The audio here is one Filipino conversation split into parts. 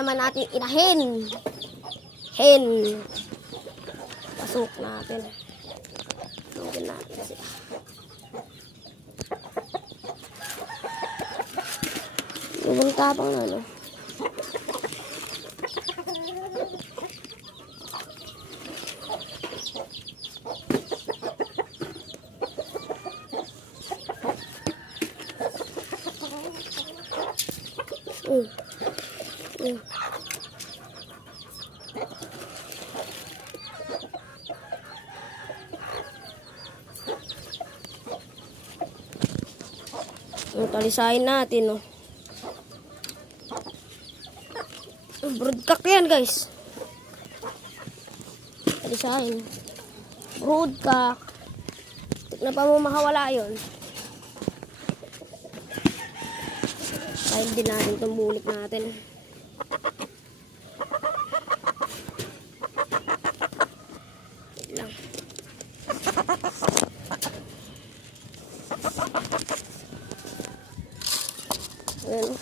naman natin inahin. Hen. Pasok natin. Tingnan natin sila. Ibang tapang na, no? Talisahin natin, no? Broodcock yan, guys. Talisahin. Broodcock. Tignan pa mo makawala yun. Kain din natin itong bulik natin. Wait lang. Ayan.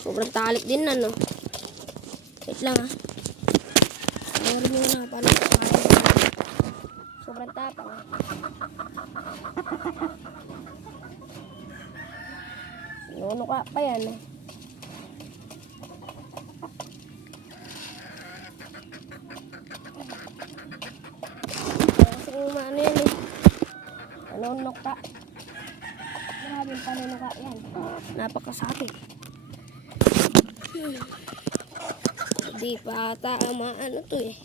Sobrang talik din na, no? Wait lang, ha. Meron mo na paano. Sobrang tapang, ha. Nunuka pa yan, eh. Kasi umano yan, eh. Nanunukta. Maraming panunuka yan. Napakasakit. Di pa ata ang mga ano to, eh.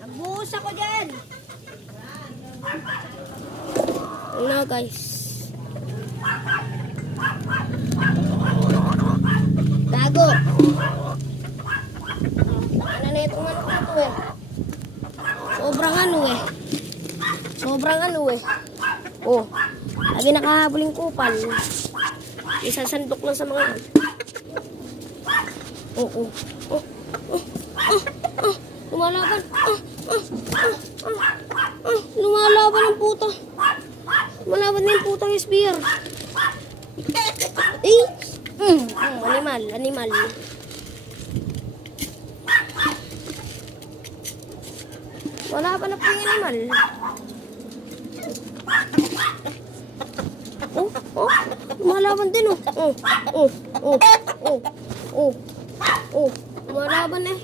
Nagbuhos ako dyan. Ano, guys. Gago. Ano na itong ano ko to, eh. Sobrang ano, eh. Sobrang ano, eh. Oh. Lagi nakahabol yung kupal. Isang sandok lang sa mga yan. Oh, oh. Oh, oh, oh, oh. Lumalaban. Lumalaban ang puta. Lumalaban na yung putang spear. Eh. Animal. Wala pa na po yung animal. Oh. Lumalaban din, oh. Oh. Lumalaban eh.